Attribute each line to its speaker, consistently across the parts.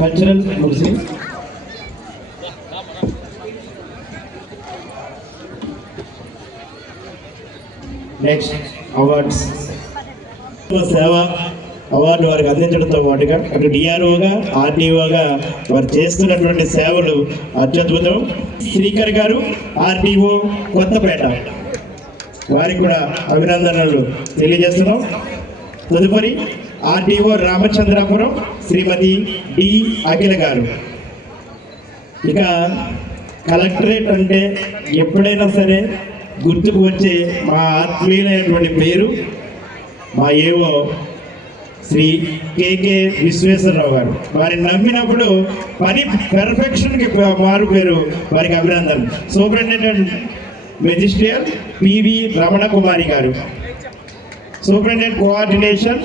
Speaker 1: Cultural ముస్లిం next awards సేవ award వారికి అందించడంతో పాటుగా అటు డిఆర్ఓగా ఆర్డీఓగా వారు చేస్తున్నటువంటి సేవలు అత్యద్భుతం. శ్రీకర్ గారు ఆర్డీఓ కొత్తపేట. వారికి కూడా అభినందనలు తెలియజేస్తున్నాం. తదుపరి ఆర్డీఓ రామచంద్రాపురం శ్రీమతి డి అఖిల గారు. ఇక కలెక్టరేట్ అంటే ఎప్పుడైనా సరే గుర్తుకు వచ్చే మా ఆత్మీయులైనటువంటి పేరు మా ఏవో శ్రీ కేకే విశ్వేశ్వరరావు గారు. వారిని నమ్మినప్పుడు పని పెర్ఫెక్షన్కి మారు పేరు వారికి అభినందనలు. Superintendent magisterial PV Ramana Kumari గారు. సూపరింటెండెంట్ కోఆర్డినేషన్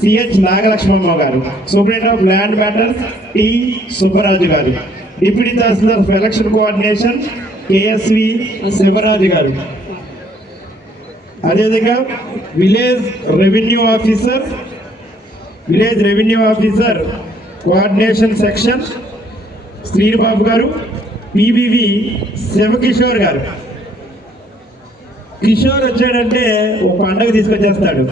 Speaker 1: సిహెచ్ నాగలక్ష్మమ్మ గారు. Superintendent of land matters T Subbaraju గారు. Deputy tahsildar of election coordination KSV Sivaraju గారు. అదేవిధంగా village revenue officer village revenue officer coordination section Srinibabu గారు పివివి శివకిషోర్ గారు. కిషోర్ వచ్చాడంటే ఒక పండగ తీసుకొచ్చేస్తాడు.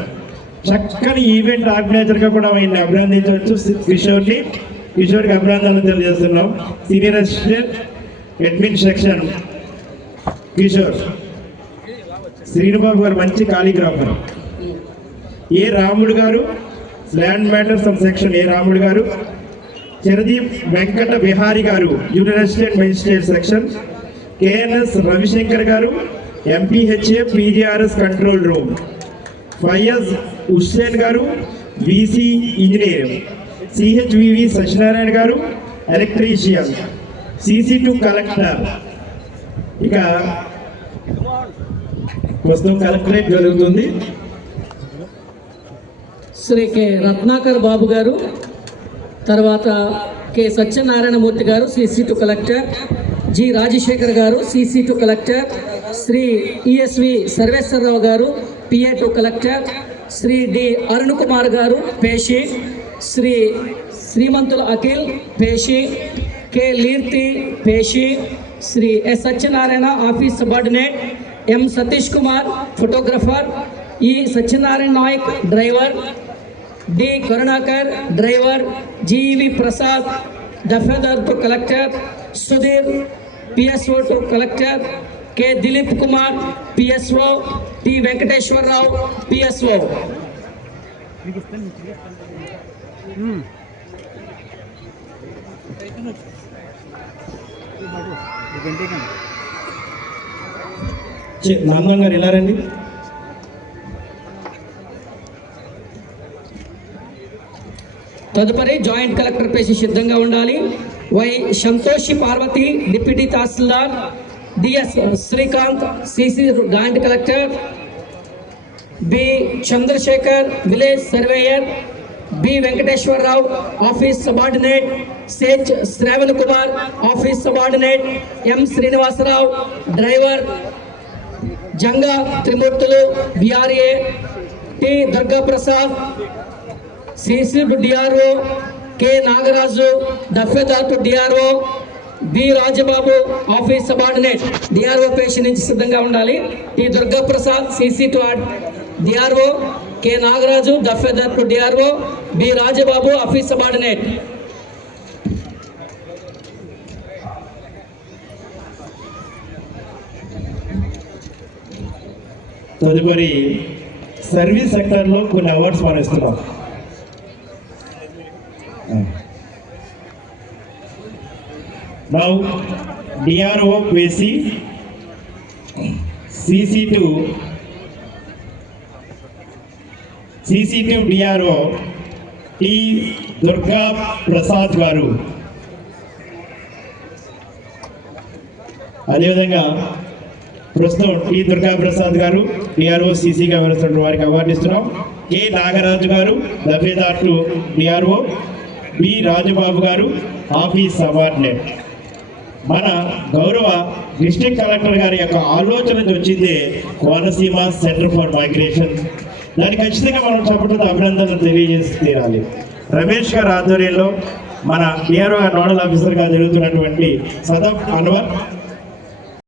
Speaker 1: చక్కని ఈవెంట్ ఆర్గనైజర్గా కూడా ఆయన అభినందించవచ్చు కిషోర్ని. కిషోర్కి అభినందనలు తెలియజేస్తున్నాం. Senior assistant admin section Kishore Srinubabu గారు మంచి కాలిగ్రాఫర్. ఏ రాముడు గారు? Land matters of section A Ramudu గారు? చిరదీప్ వెంకట విహారి గారు junior assistant magistrate section KNS Ravishankar గారు MPHA PGRS control room YS Hussain గారు వీసీ ఇంజనీర్ సిహెచ్వివి సత్యనారాయణ గారు ఎలక్ట్రీషియన్ సిసి టు కలెక్టర్ ఇక ప్రస్తుతం కలెక్టరేట్ జరుగుతుంది.
Speaker 2: శ్రీ కె రత్నాకర్ బాబు గారు తర్వాత కె సత్యనారాయణమూర్తి గారు CC to collector G Rajasekhar గారు CC to collector Shri ESV Sarveswararao గారు PA to collector Shri D Arun Kumar గారు పేషి శ్రీ శ్రీమంతుల అఖిల్ పేషి K లీర్తి పేషి Shri S Satyanarayana office subordinate M Satish Kumar photographer E Satyanarayana Naik driver D Karunakar driver GV Prasad దఫేదార్ to collector Sudheer PSO to collector K Dilip Kumar PSO T Venkateswararao PSO
Speaker 1: Nandam గారు ఇలా రండి.
Speaker 2: తదుపరి joint collector పేసి సిద్ధంగా ఉండాలి. Y Santoshi Parvati deputy tahsildar DS Srikanth CC joint collector B Chandrasekhar village surveyor B Venkateswararao office subordinate సేచ్ Shravan Kumar office subordinate M Srinivasarao driver Janga Trimurtulu BRA T Durgaprasad CC to DRO K Nagaraju దఫేదాతు DRO B Rajababu office subordinate DRO పేషి నుంచి సిద్ధంగా ఉండాలి. T Durgaprasad CC to DRO K Nagaraju దఫేదర్ to DRO B Rajababu office subordinate.
Speaker 1: తదుపరి service సెక్టర్లో కొన్ని awards మనం ఇస్తున్నాం now DRO వేసి CC to CC to DRO T Durga Prasad గారు. అదేవిధంగా ప్రస్తుతం టి దుర్గా ప్రసాద్ గారు డిఆర్ఓ సిసిగా వ్యవహరిస్తున్న వారికి అవార్డిస్తున్నాం కె నాగరాజు గారు దఫేదార్ డిఆర్ఓ బి రాజుబాబు గారు ఆఫీస్ సబార్డినేట్ మన గౌరవ డిస్ట్రిక్ట్ కలెక్టర్ గారి యొక్క ఆలోచన వచ్చింది కోనసీమ సెంటర్ ఫర్ మైగ్రేషన్. దానికి ఖచ్చితంగా మనం చెప్పడం అభినందనలు తెలియజేసి తీరాలి. రమేష్ గారి ఆధ్వర్యంలో మన డిఆర్ఓ నోడల్ ఆఫీసర్గా జరుగుతున్నటువంటి సదఫ్ అన్వర్